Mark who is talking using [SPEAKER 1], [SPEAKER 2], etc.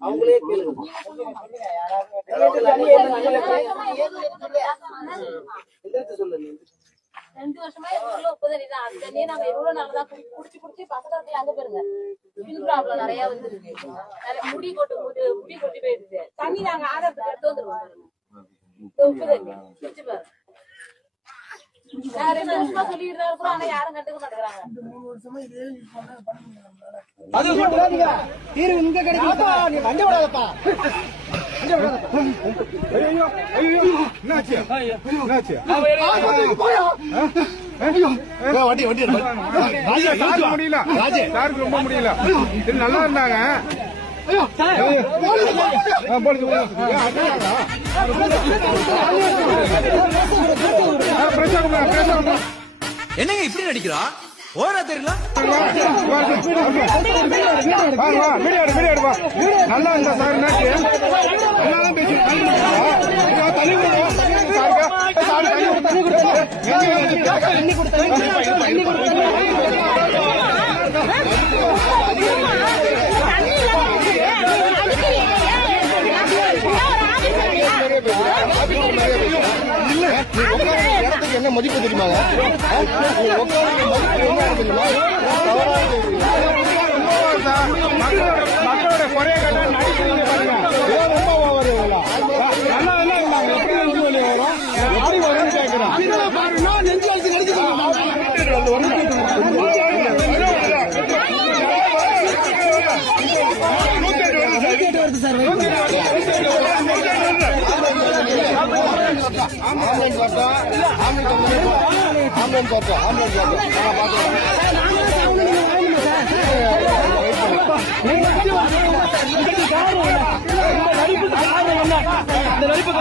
[SPEAKER 1] அவங்களே கேளுங்க. எந்திரிச்சு சொல்லு நீ.
[SPEAKER 2] ரெண்டு வருஷமா உப்பு தண்ணி தான் தண்ணியை நாங்க எவ்வளவு நாள் தான் குடிச்சு குடிச்சு பசங்க இருக்குல்ல அங்க ஸ்கின் ப்ராப்ளம் நிறைய வந்துருக்கு. நிறைய முடி கொட்டு முடி முடி கொட்டி போயிடுது. தண்ணி நாங்க ஆதாரத்துக்கு எடுத்து வந்துருவோம். உப்பு தண்ணி குடிச்சு பாருங்க. நான் ரெண்டு வருஷமா சொல்லிட்டு தான் இருக்கிறோம் ஆனா யாரும் கண்டுக்க மாட்டேங்கிறாங்க.
[SPEAKER 3] அது சொல்லாதீங்க தீர்வு இங்க கிடைக்கும் நீ வண்டி விடாதப்பா
[SPEAKER 4] என்னாச்சு? என்னாச்சு?
[SPEAKER 3] வண்டி வண்டி
[SPEAKER 4] சாருக்கு முடியல. சாருக்கு ரொம்ப முடியல. இது நல்லா இருந்தாங்க. போலீஸ்,
[SPEAKER 5] என்னங்க இப்படி நடிக்கிறா? ஓரா தெரியல.
[SPEAKER 4] நல்லா இருந்தா சார் நல்லா தான் பேசி தள்ளி விடுறா.
[SPEAKER 3] இடத்துக்கு என்ன மதிப்பு தெரியுமாங்க? மதிப்பு என்ன தெரியுமா
[SPEAKER 4] மக்களோட குறைய நடிக்கிறீங்க
[SPEAKER 3] ரொம்ப
[SPEAKER 4] நல்லா எப்படி வந்து வெளியே வரும் வரும்னு
[SPEAKER 3] இதெல்லாம் நெஞ்சு வச்சு ஆம்புலன்ஸ் வரட்டும் ஆம்புலன்ஸ் ஆம்புலன்ஸ் வரட்டும் ஆம்புலன்ஸ் வரட்டும் நான் பார்த்துக்கிறேன்
[SPEAKER 4] நடிப்பு